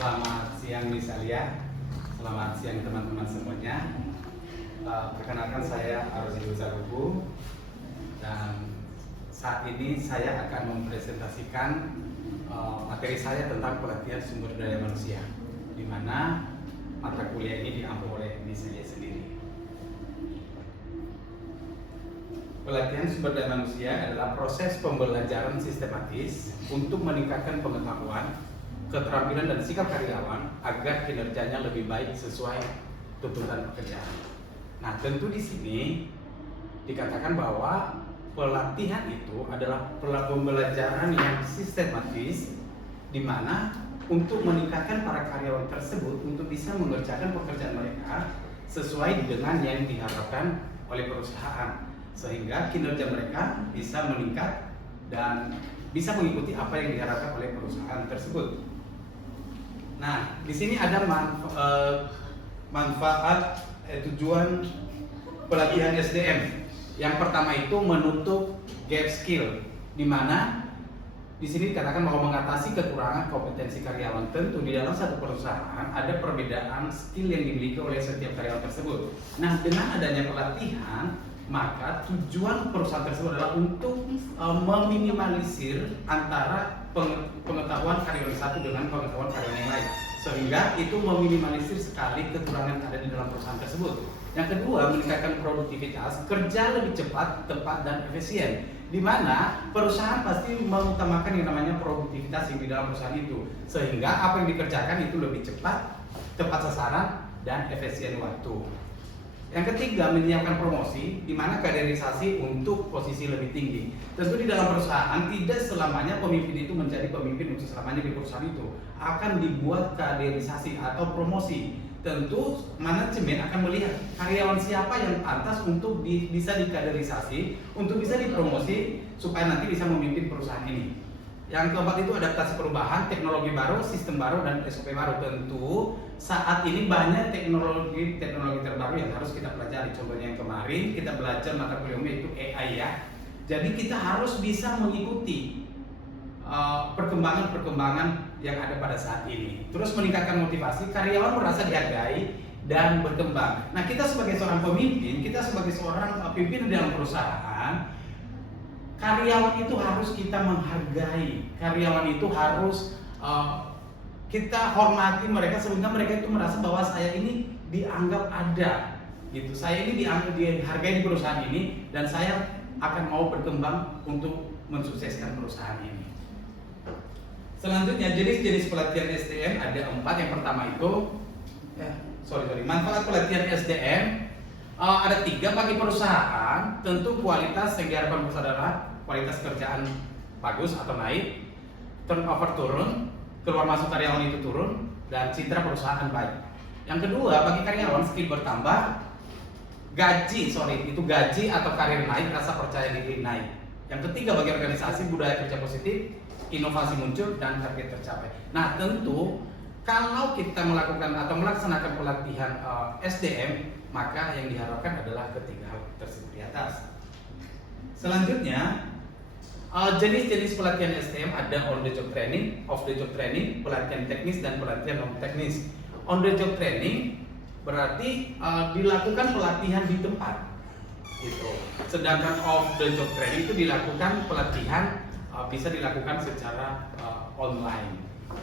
Selamat siang Misalia, selamat siang teman-teman semuanya. Perkenalkan saya Aruzil Zarubu dan saat ini saya akan mempresentasikan materi saya tentang pelatihan sumber daya manusia, di mana mata kuliah ini diambil oleh Misalia sendiri. Pelatihan sumber daya manusia adalah proses pembelajaran sistematis untuk meningkatkan pengetahuan, keterampilan dan sikap karyawan agar kinerjanya lebih baik sesuai tuntutan pekerjaan. Nah, tentu di sini dikatakan bahwa pelatihan itu adalah pembelajaran yang sistematis di mana untuk meningkatkan para karyawan tersebut untuk bisa mengerjakan pekerjaan mereka sesuai dengan yang diharapkan oleh perusahaan, sehingga kinerja mereka bisa meningkat dan bisa mengikuti apa yang diharapkan oleh perusahaan tersebut. Nah, di sini ada manfaat tujuan pelatihan SDM. Yang pertama itu menutup gap skill, di mana di sini dikatakan bahwa mengatasi kekurangan kompetensi karyawan. Tentu di dalam satu perusahaan ada perbedaan skill yang dimiliki oleh setiap karyawan tersebut. Nah, dengan adanya pelatihan, maka tujuan perusahaan tersebut adalah untuk meminimalisir antara pengetahuan karyawan satu dengan pengetahuan karyawan yang lain, sehingga itu meminimalisir sekali kekurangan yang ada di dalam perusahaan tersebut. Yang kedua, meningkatkan produktivitas, kerja lebih cepat, tepat, dan efisien, di mana perusahaan pasti mengutamakan yang namanya produktivitas yang di dalam perusahaan itu, sehingga apa yang dikerjakan itu lebih cepat, tepat sasaran, dan efisien waktu. Yang ketiga, menyiapkan promosi, di mana kaderisasi untuk posisi lebih tinggi. Tentu di dalam perusahaan tidak selamanya pemimpin itu menjadi pemimpin untuk selamanya di perusahaan itu. Akan dibuat kaderisasi atau promosi. Tentu manajemen akan melihat karyawan siapa yang pantas untuk bisa dikaderisasi, untuk bisa dipromosi supaya nanti bisa memimpin perusahaan ini. Yang keempat itu adaptasi perubahan, teknologi baru, sistem baru, dan SOP baru. Tentu saat ini banyak teknologi terbaru yang harus kita pelajari. Contohnya yang kemarin kita belajar mata kuliahnya itu AI ya. Jadi kita harus bisa mengikuti perkembangan-perkembangan yang ada pada saat ini. Terus meningkatkan motivasi, karyawan merasa dihargai dan berkembang. Nah, kita sebagai seorang pemimpin, kita sebagai seorang pimpinan dalam perusahaan, karyawan itu harus kita menghargai, karyawan itu harus kita hormati mereka sehingga mereka itu merasa bahwa saya ini dianggap ada, gitu. Saya ini dihargai di perusahaan ini dan saya akan mau berkembang untuk mensukseskan perusahaan ini. Selanjutnya, jenis-jenis pelatihan SDM ada 4. Yang pertama itu, manfaat pelatihan SDM. Ada 3 bagi perusahaan. Tentu kualitas yang diharapkan perusahaan adalah kualitas kerjaan bagus atau naik, turnover turun, keluar masuk karyawan itu turun, dan citra perusahaan baik. Yang kedua, bagi karyawan skill bertambah, gaji atau karir naik, rasa percaya diri naik. Yang ketiga, bagi organisasi budaya kerja positif, inovasi muncul, dan target tercapai. Nah, tentu kalau kita melakukan atau melaksanakan pelatihan SDM, maka yang diharapkan adalah ketiga hal tersebut di atas. Selanjutnya, jenis-jenis pelatihan SDM ada on the job training, off the job training, pelatihan teknis, dan pelatihan non teknis. On the job training berarti dilakukan pelatihan di tempat, gitu. Sedangkan off the job training itu dilakukan pelatihan bisa dilakukan secara online,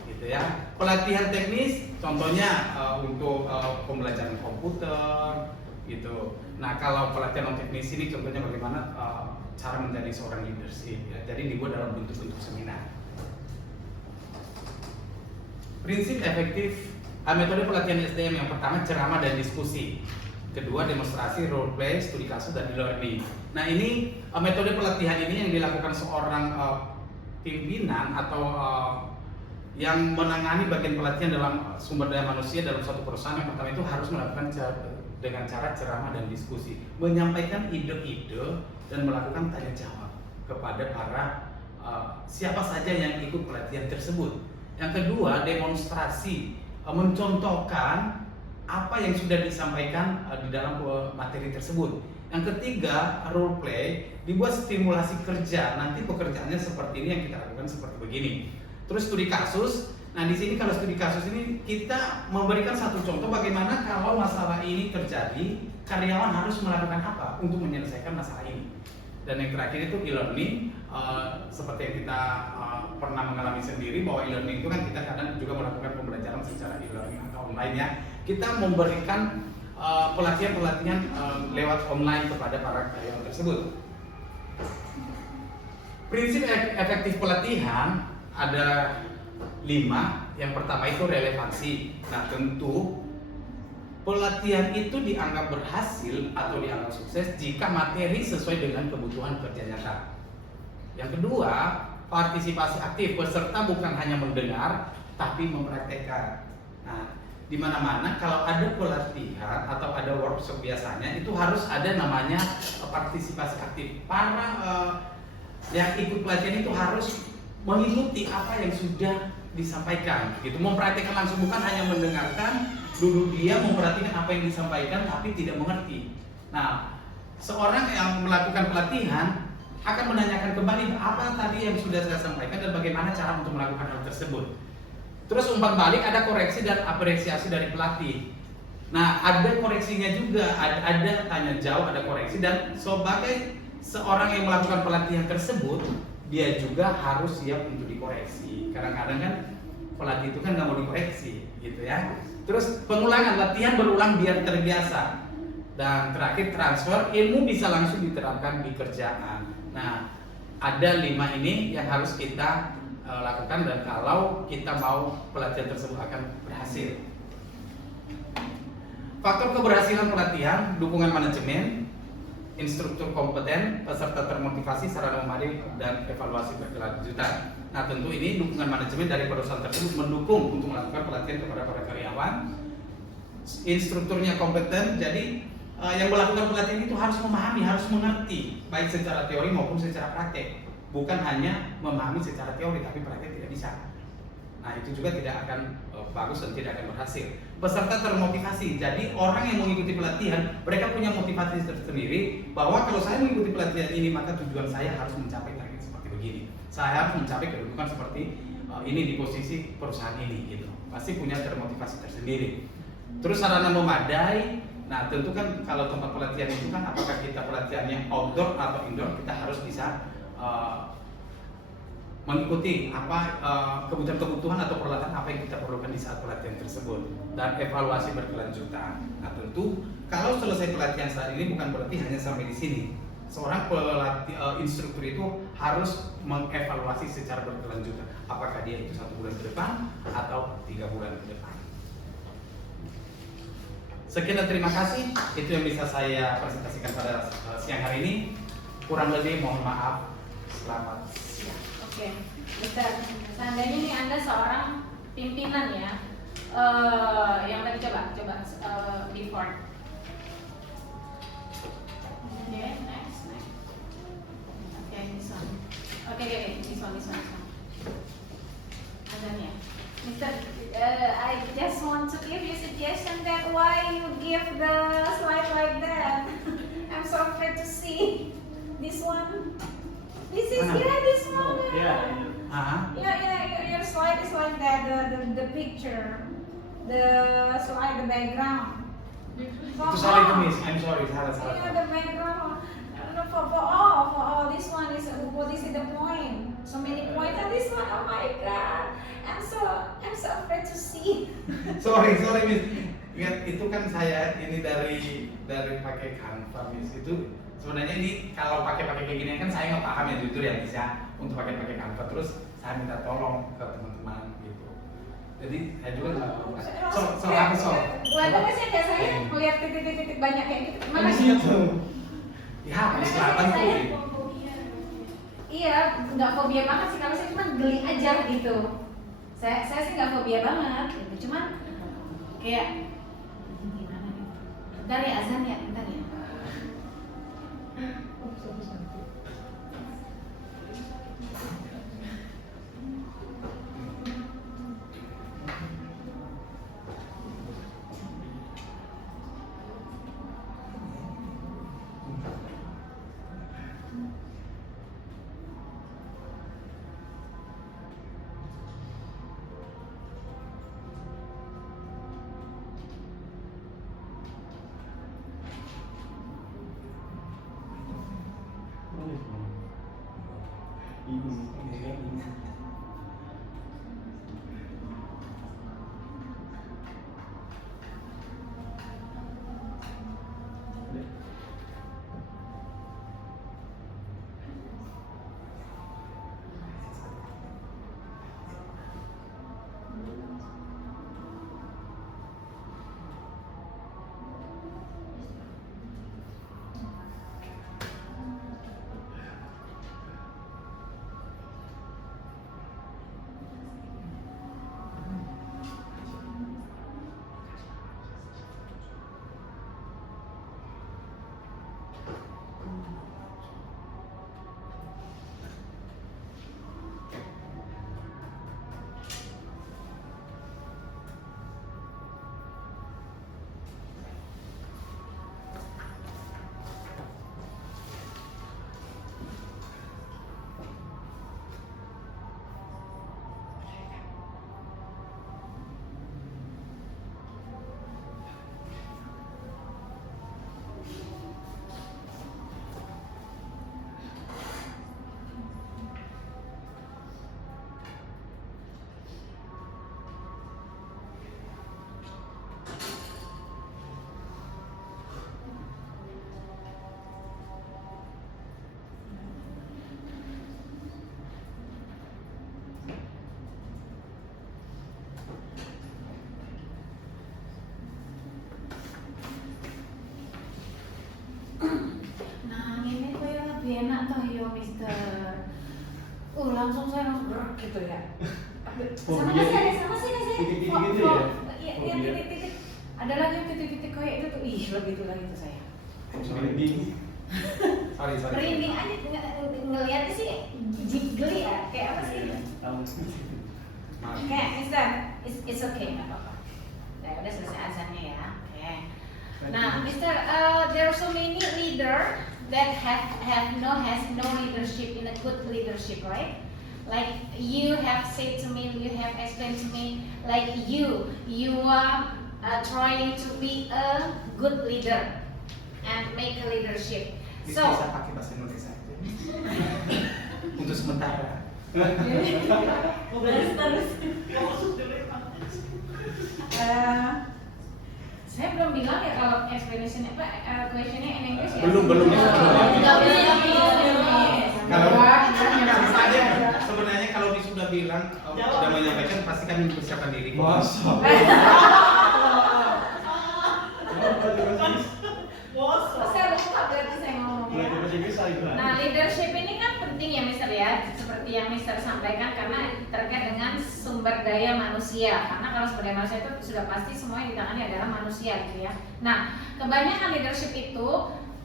gitu ya. Pelatihan teknis contohnya untuk pembelajaran komputer, gitu. Nah, kalau pelatihan non teknis ini contohnya bagaimana cara menjadi seorang leadership, ya. Jadi dibuat dalam bentuk-bentuk seminar. Prinsip efektif metode pelatihan SDM: yang pertama ceramah dan diskusi, kedua demonstrasi, role play, studi kasus, dan e-learning. Nah, ini metode pelatihan ini yang dilakukan seorang pimpinan atau yang menangani bagian pelatihan dalam sumber daya manusia dalam suatu perusahaan. Yang pertama itu harus melakukan dengan cara ceramah dan diskusi, menyampaikan ide-ide dan melakukan tanya jawab kepada para siapa saja yang ikut pelatihan tersebut. Yang kedua, demonstrasi, mencontohkan apa yang sudah disampaikan di dalam materi tersebut. Yang ketiga, role play, dibuat stimulasi kerja. Nanti pekerjaannya seperti ini, yang kita lakukan seperti begini. Terus studi kasus. Nah, di sini kalau studi kasus ini kita memberikan satu contoh bagaimana kalau masalah ini terjadi, karyawan harus melakukan apa untuk menyelesaikan masalah ini. Dan yang terakhir itu e-learning, seperti yang kita pernah mengalami sendiri bahwa e-learning itu kan kita kadang juga melakukan pembelajaran secara e-learning atau online ya. Kita memberikan pelatihan-pelatihan lewat online kepada para karyawan tersebut. Prinsip efektif pelatihan ada 5. Yang pertama itu relevansi. Nah, tentu pelatihan itu dianggap berhasil atau dianggap sukses jika materi sesuai dengan kebutuhan kerja nyata. Yang kedua, partisipasi aktif. Peserta bukan hanya mendengar tapi mempraktekkan. Nah, di mana-mana kalau ada pelatihan atau ada workshop biasanya itu harus ada namanya partisipasi aktif. Para yang ikut pelatihan itu harus mengikuti apa yang sudah disampaikan, gitu. Mempraktikkan langsung, bukan hanya mendengarkan, dulu dia memperhatikan apa yang disampaikan tapi tidak mengerti. Nah, seorang yang melakukan pelatihan akan menanyakan kembali apa tadi yang sudah saya sampaikan dan bagaimana cara untuk melakukan hal tersebut. Terus umpan balik, ada koreksi dan apresiasi dari pelatih. Nah, ada koreksinya juga, ada tanya jawab, ada koreksi, dan sebagai seorang yang melakukan pelatihan tersebut, dia juga harus siap untuk dikoreksi. Kadang-kadang kan pelatih itu kan nggak mau dikoreksi, gitu ya. Terus pengulangan, latihan berulang biar terbiasa. Dan terakhir transfer, ilmu bisa langsung diterapkan di kerjaan. Nah, ada 5 ini yang harus kita lakukan dan kalau kita mau pelatihan tersebut akan berhasil. Faktor keberhasilan pelatihan, dukungan manajemen, instruktur kompeten, peserta termotivasi, sarana memadai, dan evaluasi berkelanjutan. Nah, tentu ini dukungan manajemen dari perusahaan tersebut mendukung untuk melakukan pelatihan kepada para karyawan. Instrukturnya kompeten, jadi yang melakukan pelatihan itu harus memahami, harus mengerti, baik secara teori maupun secara praktek. Bukan hanya memahami secara teori, tapi praktek tidak bisa. Nah, itu juga tidak akan bagus dan tidak akan berhasil. Peserta termotivasi, jadi orang yang mengikuti pelatihan, mereka punya motivasi tersendiri bahwa kalau saya mengikuti pelatihan ini, maka tujuan saya harus mencapai target seperti begini. Saya harus mencapai kedudukan seperti ini di posisi perusahaan ini, gitu. Pasti punya termotivasi tersendiri. Terus sarana memadai. Nah, tentu kan kalau tempat pelatihan itu kan apakah kita pelatihannya outdoor atau indoor, kita harus bisa mengikuti apa kebutuhan-kebutuhan atau peralatan apa yang kita perlukan di saat pelatihan tersebut, dan evaluasi berkelanjutan. Nah, tentu kalau selesai pelatihan saat ini bukan berarti hanya sampai di sini. Seorang pelatih instruktur itu harus mengevaluasi secara berkelanjutan. Apakah dia itu 1 bulan ke depan atau 3 bulan ke depan. Sekian dan terima kasih. Itu yang bisa saya presentasikan pada siang hari ini. Kurang lebih mohon maaf. Selamat siang. Oke, Mister, seandainya nih Anda seorang pimpinan ya, yang tadi coba before. Okay, next. Okay, this one. Okay, this one. Adanya, Mister, I just want to give you suggestion that why you give the slide like that. I'm so afraid to see this one. This is this one. Your slide is like that. The picture, the slide, the background. Itu salah itu, Miss. I'm sorry, salah. Yeah, the background. For all this one is what is the point? So many points and this one. Oh my God, I'm so afraid to see. sorry, Miss. Ingat, itu kan saya ini dari pakai Canva, Miss. Itu sebenarnya ini kalau pakai kayak gini kan saya nggak paham ya, jujur ya, bisa untuk pakai Canva. Terus saya minta tolong ke teman-teman gitu. Jadi saya juga nggak tahu. Buatnya sih kayak saya melihat titik-titik banyak kayak gitu. Mana sih itu? Ya, habis selatan tuh. Iya, nggak fobia banget sih, kalau saya cuma geli aja gitu. Saya sih nggak fobia banget, gitu. Cuman kayak gimana nih? Bentar ya, azan ya, bentar ya. Mister. Langsung saya langsung gerak gitu ya. Sama Fobia. sih ada sama sih ada sih. Titik-titik gitu ya? Iya, Fobia. titik-titik. Ada lagi titik-titik kayak itu tuh. Ih, begitu lagi tuh saya. Merinding. Sorry. Merinding aja ngeliatnya sih geli ya. Kayak apa sih? Maaf. Oke, Mister, it's okay, nggak apa-apa. Nah, udah selesai azannya ya. Oke. Nah, Mister, there are so many leader that has no leadership in a good leadership, right? Like you have said to me, you have explained to me, like you are trying to be a good leader and make a leadership. Bisa So, pakai bahasa Indonesia untuk sementara. Mau belajar terus. Saya belum bilang ya kalau explanation questionnya in English ya. Belum. Nggak belum. Kalau sebenarnya kalau dia sudah bilang sudah menyampaikan pasti kami mempersiapkan diri. Masa. Saya lupa berarti saya ngomongnya. Belajar bahasa Inggris saya gimana? Nah, leadership ini kan penting ya Mister ya, seperti yang Mister sampaikan karena terkait dengan sumber daya manusia. Karena kalau sumber daya manusia itu sudah pasti semua yang ditangani adalah manusia gitu ya. Nah, kebanyakan leadership itu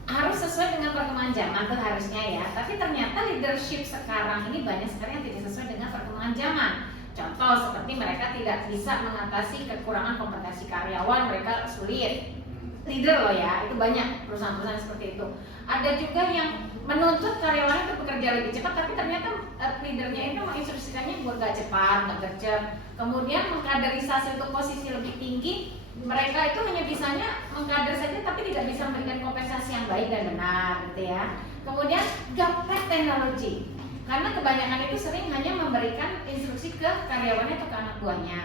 harus sesuai dengan perkembangan zaman tuh harusnya ya. Tapi ternyata leadership sekarang ini banyak sekali yang tidak sesuai dengan perkembangan zaman. Contoh seperti mereka tidak bisa mengatasi kekurangan kompetensi karyawan, mereka sulit. Leader loh ya, itu banyak perusahaan-perusahaan seperti itu. Ada juga yang menuntut karyawannya untuk bekerja lebih cepat, tapi ternyata leadernya itu menginstruksikannya buat gak cepat, gak gercep. Kemudian mengkaderisasi untuk posisi lebih tinggi, mereka itu hanya bisanya mengkader saja, tapi tidak bisa memberikan kompensasi yang baik dan benar, gitu ya. Kemudian gaptek teknologi, karena kebanyakan itu sering hanya memberikan instruksi ke karyawannya atau ke anak buahnya.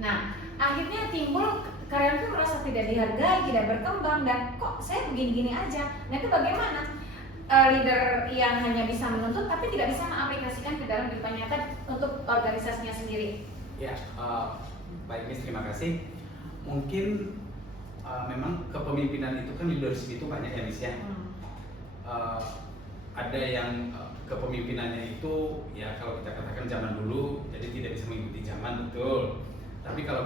Nah, akhirnya timbul karyawan itu merasa tidak dihargai, tidak berkembang, dan kok saya begini-gini aja. Nah, itu bagaimana? Leader yang hanya bisa menuntut tapi tidak bisa mengaplikasikan ke dalam kehidupan nyata untuk organisasinya sendiri. Ya, baik Miss, terima kasih. Mungkin memang kepemimpinan itu kan leadership itu banyak ya Miss ya. Ada yang kepemimpinannya itu ya kalau kita katakan zaman dulu jadi tidak bisa mengikuti zaman, betul. Tapi kalau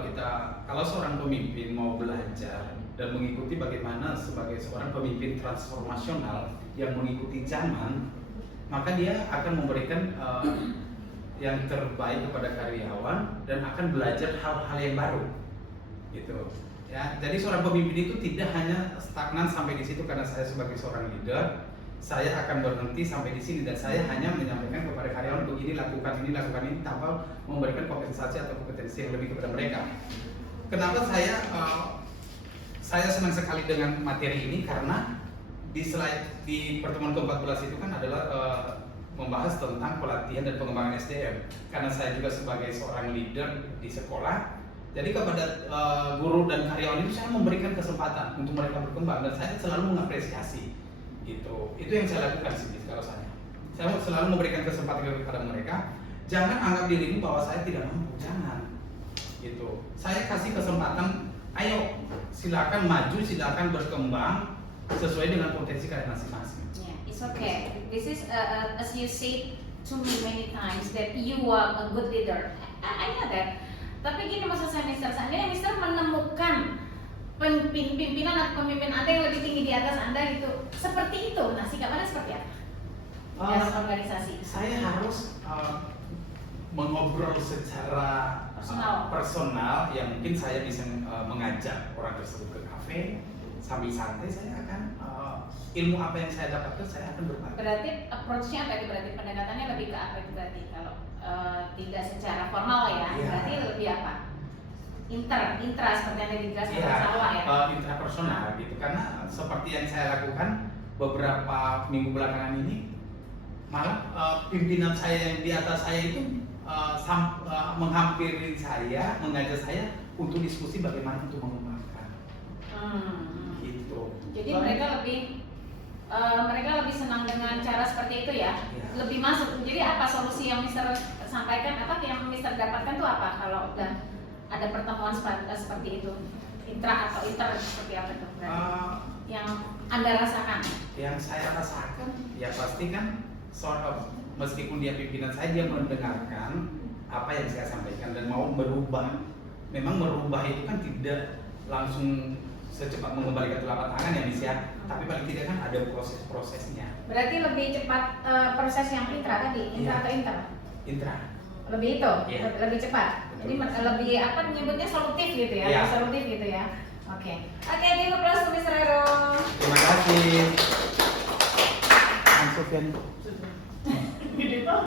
seorang pemimpin mau belajar dan mengikuti bagaimana sebagai seorang pemimpin transformasional yang mengikuti zaman, maka dia akan memberikan yang terbaik kepada karyawan dan akan belajar hal-hal yang baru, gitu. Ya, jadi seorang pemimpin itu tidak hanya stagnan sampai di situ karena saya sebagai seorang leader, saya akan berhenti sampai di sini dan saya hanya menyampaikan kepada karyawan untuk ini lakukan ini tanpa memberikan kompensasi atau kompetensi yang lebih kepada mereka. Kenapa saya senang sekali dengan materi ini karena di pertemuan ke-14 itu kan adalah membahas tentang pelatihan dan pengembangan SDM. Karena saya juga sebagai seorang leader di sekolah, jadi kepada guru dan karyawan itu saya memberikan kesempatan untuk mereka berkembang dan saya selalu mengapresiasi. Gitu. Itu yang saya lakukan sih kalau saya selalu memberikan kesempatan kepada mereka. Jangan anggap diri ini bahwa saya tidak mampu, jangan gitu. Saya kasih kesempatan, ayo silakan maju, silakan berkembang sesuai dengan potensi kalian masing-masing. Yeah, it's okay. This is as you said to me many times that you are a good leader. I know that. Tapi gini maksud saya Mister, seandainya Mister menemukan pimpinan atau pemimpin Anda yang lebih tinggi di atas Anda gitu, seperti itu, nah sikap Anda seperti apa? Dalam organisasi. Saya harus mengobrol secara personal yang mungkin saya bisa mengajak orang tersebut ke kafe sambil santai. Saya akan ilmu apa yang saya dapatkan saya akan berbagi. Berarti approach-nya apa? Berarti pendekatannya lebih ke apa itu berarti kalau tidak secara formal ya? Iya. Berarti lebih apa? Intra seperti yang dijelaskan Iya, awal ya. intrapersonal gitu. Karena seperti yang saya lakukan beberapa minggu belakangan ini, malah pimpinan saya yang di atas saya itu menghampiri saya, mengajak saya untuk diskusi bagaimana untuk mengembangkan. Gitu. Jadi mereka lebih senang dengan cara seperti itu ya. Iya. Lebih masuk. Jadi apa solusi yang Mister sampaikan? Apa yang Mister dapatkan tuh apa kalau udah ada pertemuan seperti itu, intra atau inter seperti apa itu yang Anda rasakan? Yang saya rasakan ya pasti kan sort of, meskipun dia pimpinan saya, dia mendengarkan apa yang saya sampaikan dan mau berubah. Memang merubah itu kan tidak langsung secepat mengembalikan telapak tangan ya Miss ya, tapi paling tidak kan ada proses-prosesnya. Berarti lebih cepat proses yang intra tadi, intra Iya. atau inter? Intra. Lebih itu, Iya. lebih cepat. Jadi lebih apa menyebutnya solutif gitu ya, Iya. lebih solutif gitu ya. Oke, give applause to Mr. Rero. Terima kasih. Mas Sofian. Gede banget.